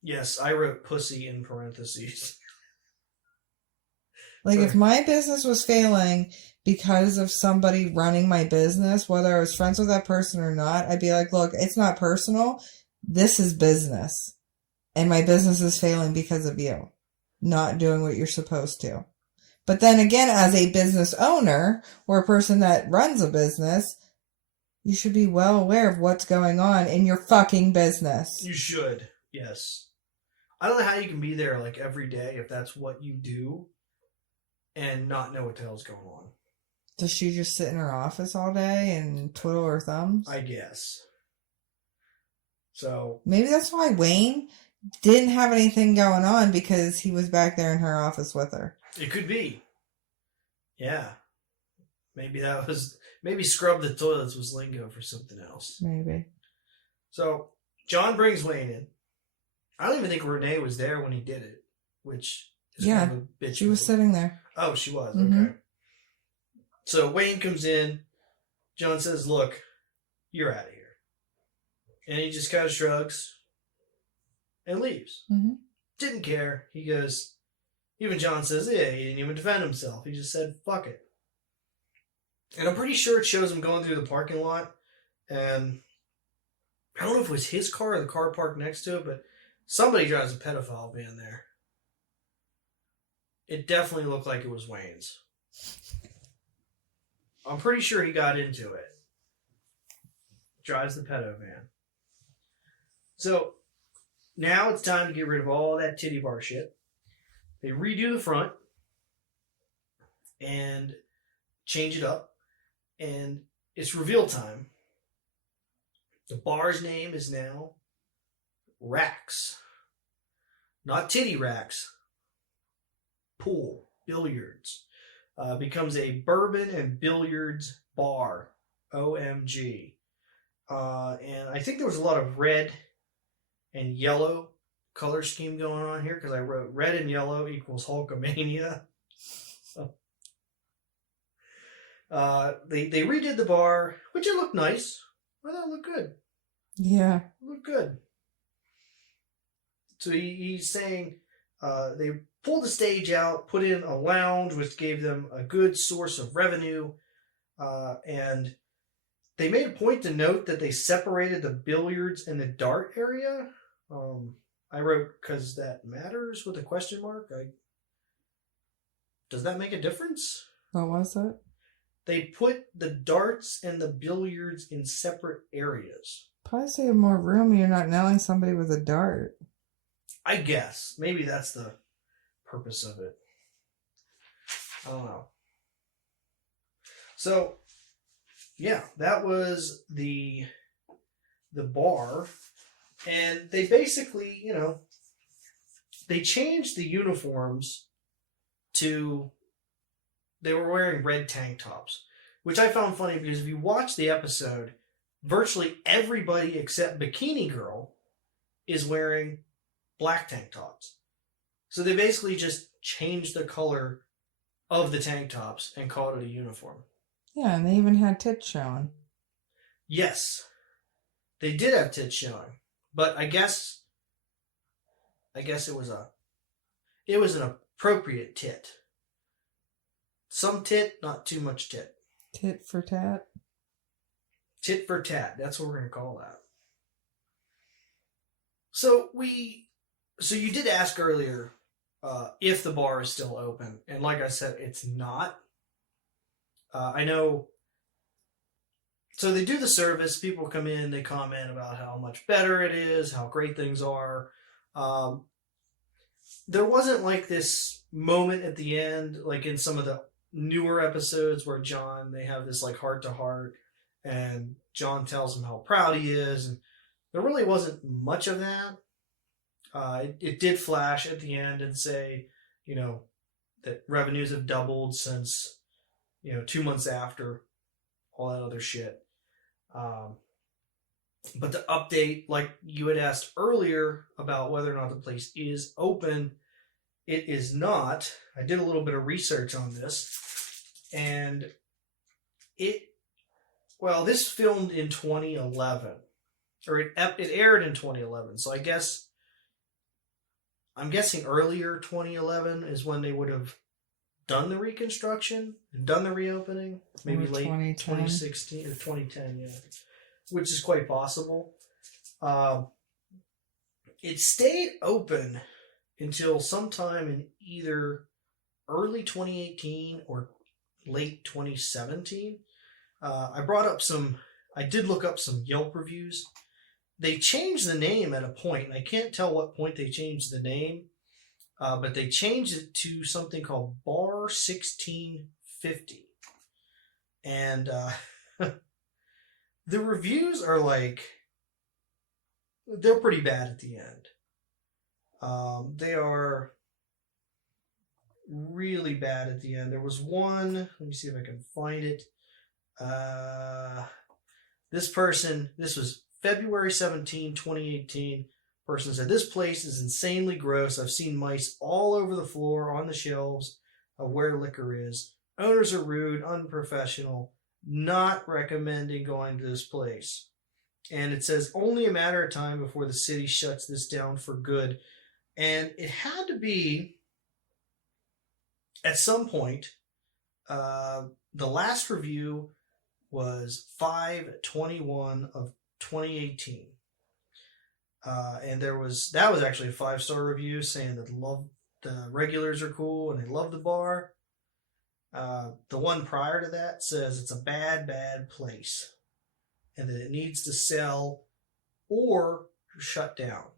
Yes, I wrote pussy in parentheses. Like, if my business was failing because of somebody running my business, whether I was friends with that person or not, I'd be like, look, it's not personal. This is business. And my business is failing because of you not doing what you're supposed to. But then again, as a business owner or a person that runs a business, you should be well aware of what's going on in your fucking business. You should, yes. I don't know how you can be there like every day if that's what you do and not know what the hell's going on. Does she just sit in her office all day and twiddle her thumbs? I guess. So maybe that's why Wayne didn't have anything going on, because he was back there in her office with her. It could be. Yeah. Maybe scrub the toilets was lingo for something else. Maybe. So John brings Wayne in. I don't even think Renee was there when he did it, which is kind of a bitch. She was sitting there. Oh, she was. Mm-hmm. Okay. So Wayne comes in. John says, look, you're out of here. And he just kind of shrugs and leaves. Mm-hmm. Didn't care. He goes, even John says, yeah, he didn't even defend himself. He just said, fuck it. And I'm pretty sure it shows him going through the parking lot. And I don't know if it was his car or the car parked next to it, but somebody drives a pedophile van there. It definitely looked like it was Wayne's. I'm pretty sure he got into it. Drives the pedo van. So now it's time to get rid of all that titty bar shit. They redo the front and change it up, and it's reveal time. The bar's name is now Rax. Not titty racks. Pool, billiards. Becomes a bourbon and billiards bar. OMG. And I think there was a lot of red and yellow color scheme going on here because I wrote red and yellow equals Hulkamania. They redid the bar, which it looked nice. I thought it looked good. Yeah. It looked good. So he's saying they pulled the stage out, put in a lounge, which gave them a good source of revenue, and they made a point to note that they separated the billiards and the dart area. I wrote, because that matters with a question mark. Does that make a difference? What was it? They put the darts and the billiards in separate areas. Probably so you have more room. You're not nailing somebody with a dart. I guess. Maybe that's the purpose of it. I don't know. So, yeah, that was the bar. And they basically, they changed the uniforms to, they were wearing red tank tops, which I found funny because if you watch the episode, virtually everybody except Bikini Girl is wearing black tank tops. So they basically just changed the color of the tank tops and called it a uniform. Yeah, and they even had tits showing. Yes, they did have tits showing, but I guess it was an appropriate tit. Some tit, not too much tit. Tit for tat. Tit for tat. That's what we're gonna call that. So you did ask earlier if the bar is still open, and like I said, it's not. I know. So they do the service. People come in, they comment about how much better it is, how great things are. There wasn't like this moment at the end, like in some of the newer episodes where they have this like heart to heart, and John tells him how proud he is, and there really wasn't much of that. It did flash at the end and say, that revenues have doubled since, 2 months after, all that other shit. But the update, like you had asked earlier about whether or not the place is open, it is not. I did a little bit of research on this, and this filmed in 2011, or it aired in 2011, so I'm guessing earlier 2011 is when they would have done the reconstruction and done the reopening. Maybe late 2016 or 2010, yeah. Which is quite possible. It stayed open until sometime in either early 2018 or late 2017. I did look up some Yelp reviews. They changed the name at a point, and I can't tell what point they changed the name, but they changed it to something called Bar 1650. And the reviews are they're pretty bad at the end. They are really bad at the end. There was one, let me see if I can find it. This was February 17, 2018. Person said, "This place is insanely gross. I've seen mice all over the floor, on the shelves of where liquor is. Owners are rude, unprofessional. Not recommending going to this place." And it says, "Only a matter of time before the city shuts this down for good." And it had to be at some point. The last review was 5/21 of 2018. And that was actually a 5-star review saying that the regulars are cool and they love the bar. The one prior to that says it's a bad, bad place and that it needs to sell or shut down.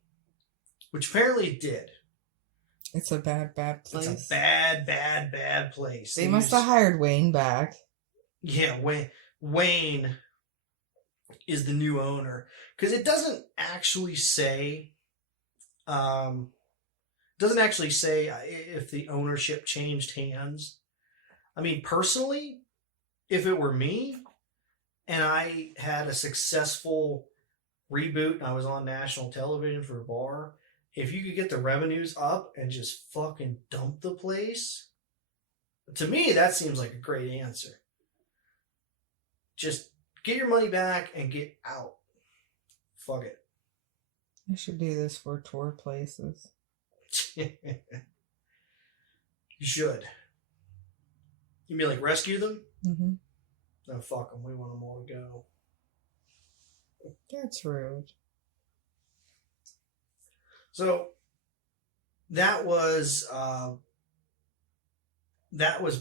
which apparently it did. It's a bad place. It's a bad place. They must have hired Wayne back. Yeah, Wayne is the new owner, because it doesn't actually say if the ownership changed hands. I mean, personally, if it were me and I had a successful reboot and I was on national television for a bar, if you could get the revenues up and just fucking dump the place, to me, that seems like a great answer. Just get your money back and get out. Fuck it. I should do this for tour places. You should. You mean like rescue them? Mm-hmm. No, fuck them. We want them all to go. That's rude. So that was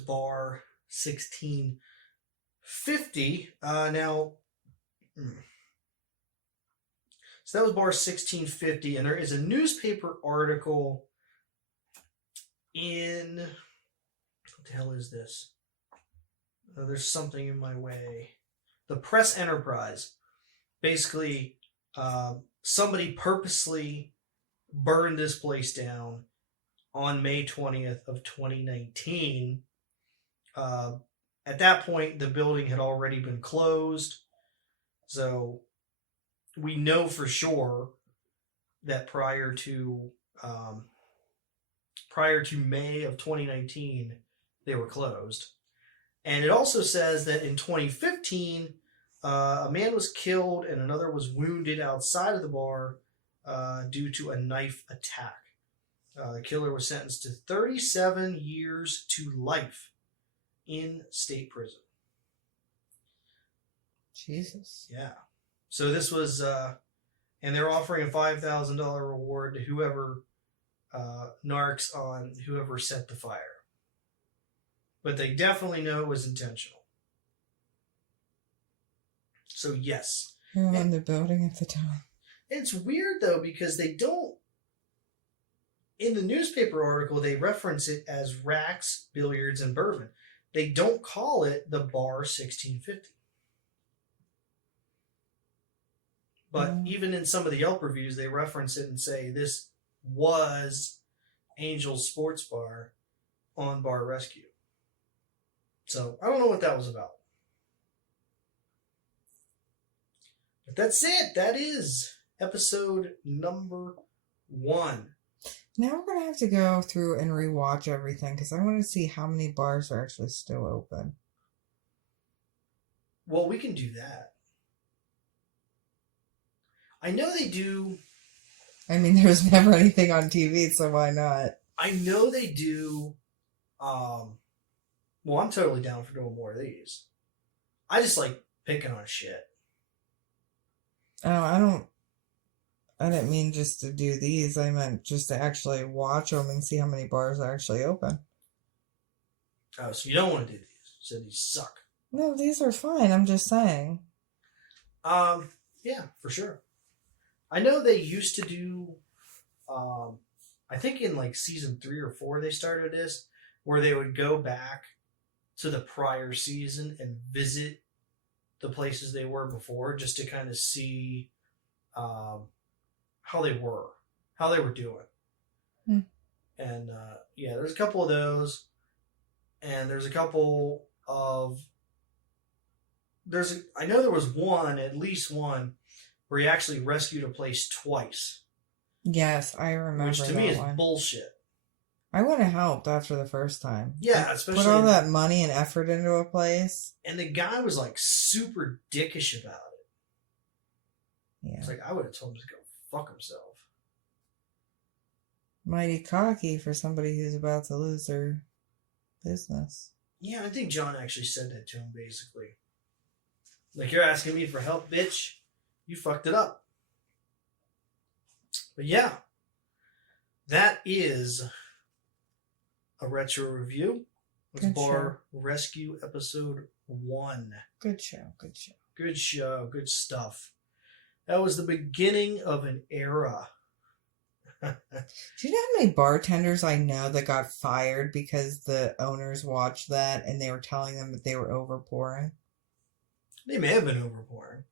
bar 1650. So that was bar 1650, and there is a newspaper article in, what the hell is this? There's something in my way. The Press Enterprise. Basically, somebody purposely burned this place down on May 20th of 2019. At that point, the building had already been closed. So we know for sure that prior to May of 2019, they were closed. And it also says that in 2015, a man was killed and another was wounded outside of the bar due to a knife attack. The killer was sentenced to 37 years to life in state prison. Jesus. Yeah. So this was, and they're offering a $5,000 reward to whoever narcs on whoever set the fire. But they definitely know it was intentional. So yes. Who owned the building at the time? It's weird though, because they don't, in the newspaper article, they reference it as Racks, Billiards, and Bourbon. They don't call it the Bar 1650. But even in some of the Yelp reviews, they reference it and say this was Angel's Sports Bar on Bar Rescue. So I don't know what that was about. But that's it. That is episode number 1. Now we're going to have to go through and rewatch everything because I want to see how many bars are actually still open. Well, we can do that. I know they do. I mean, there was never anything on TV, so why not? I know they do. Well, I'm totally down for doing more of these. I just like picking on shit. Oh, I didn't mean just to do these. I meant just to actually watch them and see how many bars are actually open. Oh, so you don't want to do these. You said these suck. No, these are fine. I'm just saying. Yeah, for sure. I know they used to do, I think in like season 3 or 4 they started this, where they would go back to the prior season and visit the places they were before just to kind of see how they were doing. And yeah, there's a couple of those, and there's a couple of, I know there was at least one, where he actually rescued a place twice. Yes, I remember. Which to me is one. Bullshit. I would have helped after the first time. Yeah, especially put all that money and effort into a place. And the guy was like super dickish about it. Yeah. It's like, I would have told him to go fuck himself. Mighty cocky for somebody who's about to lose their business. Yeah, I think John actually said that to him, basically. Like, you're asking me for help, bitch. You fucked it up. But yeah, that is a retro review. It's Bar Rescue episode 1. Good show, good show. Good show, good stuff. That was the beginning of an era. Do you know how many bartenders I know that got fired because the owners watched that and they were telling them that they were overpouring? They may have been overpouring.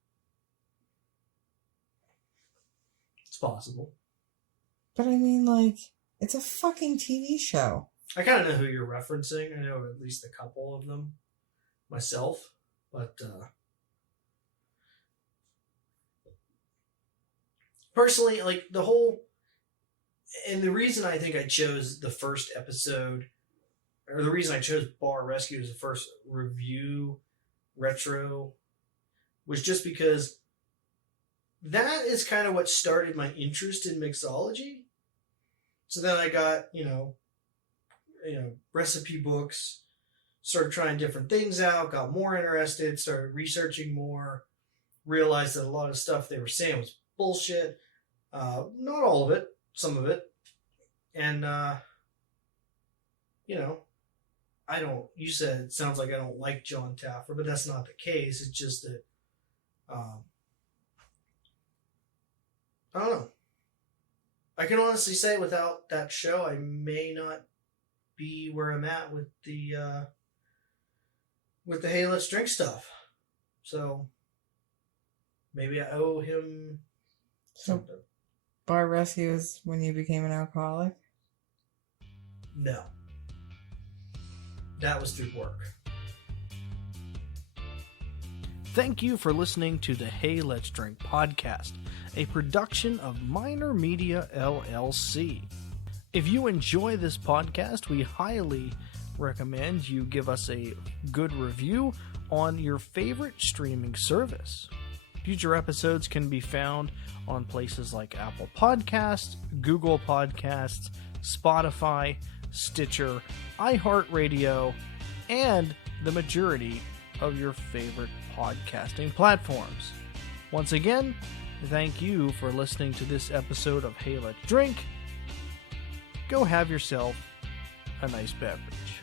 It's possible. But I mean, like, it's a fucking TV show. I kind of know who you're referencing. I know at least a couple of them myself. But personally, like, the whole... And the reason I think I chose the first episode, or the reason I chose Bar Rescue as the first review retro, was just because that is kind of what started my interest in mixology. So then I got, recipe books, started trying different things out, got more interested, started researching more, realized that a lot of stuff they were saying was bullshit. Not all of it, some of it. And, you said it sounds like I don't like John Taffer, but that's not the case. It's just that, I don't know. I can honestly say without that show, I may not be where I'm at with the Hey, Let's Drink stuff. So maybe I owe him something. Bar Rescue is when you became an alcoholic? No. That was through work. Thank you for listening to the Hey, Let's Drink podcast, a production of Minor Media LLC. If you enjoy this podcast, we highly recommend you give us a good review on your favorite streaming service. Future episodes can be found on places like Apple Podcasts, Google Podcasts, Spotify, Stitcher, iHeartRadio, and the majority of your favorite podcasting platforms. Once again, thank you for listening to this episode of Hey, Let's Drink. Go have yourself a nice beverage.